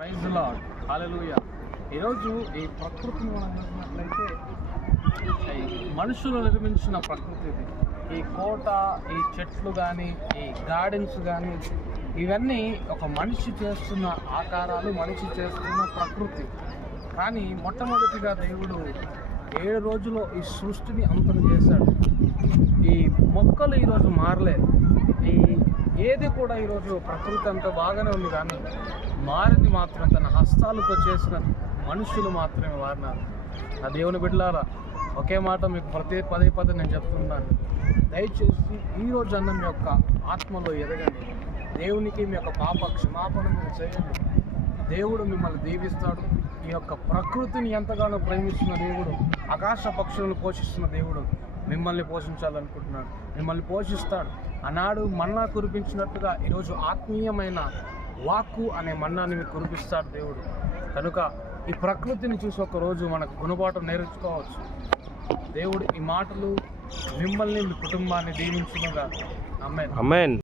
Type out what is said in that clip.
Praise the lord, హల్లెలూయా. ఈరోజు ఈ ప్రకృతిని మనం చూసినట్లయితే ఈ మనుషులు నిర్మించిన ప్రకృతి ఇది. ఈ కోట, ఈ చెట్లు కానీ, ఈ గార్డెన్స్ కానీ, ఇవన్నీ ఒక మనిషి చేస్తున్న ఆకారాలు, మనిషి చేస్తున్న ప్రకృతి. కానీ మొట్టమొదటిగా దేవుడు 7 రోజుల్లో ఈ సృష్టిని అంతం చేశాడు. ఈ మొక్కలు ఈరోజు మారలేదు, ఈ ఏది కూడా ఈరోజు ప్రకృతి అంతా బాగానే ఉంది, కానీ మారింది మాత్రం తన హస్తాలతో చేసిన మనుషులు మాత్రమే మారినారు. ఆ దేవుని బిడ్డలారా, ఒకే మాట మీకు పదే నేను చెప్తున్నాను. దయచేసి ఈరోజు అన్న మీ యొక్క ఆత్మలో ఎదగండి. దేవునికి మీ యొక్క పాప క్షమాపణ మీరు చేయండి. దేవుడు మిమ్మల్ని దీవిస్తాడు. ఈ యొక్క ప్రకృతిని ఎంతగానో ప్రేమిస్తున్న దేవుడు, ఆకాశ పక్షులను పోషిస్తున్న దేవుడు మిమ్మల్ని పోషించాలనుకుంటున్నాడు. మిమ్మల్ని పోషిస్తాడు. ఆనాడు మన్నా కురిపించినట్టుగా ఈరోజు ఆత్మీయమైన వాక్కు అనే మన్నాని మీకు కురిపిస్తాడు దేవుడు. కనుక ఈ ప్రకృతిని చూసి ఒకరోజు మనకు గుణపాఠం నేర్చుకోవచ్చు. దేవుడు ఈ మాటలు మిమ్మల్ని, మీ కుటుంబాన్ని దీవించునుగా. ఆమేన్.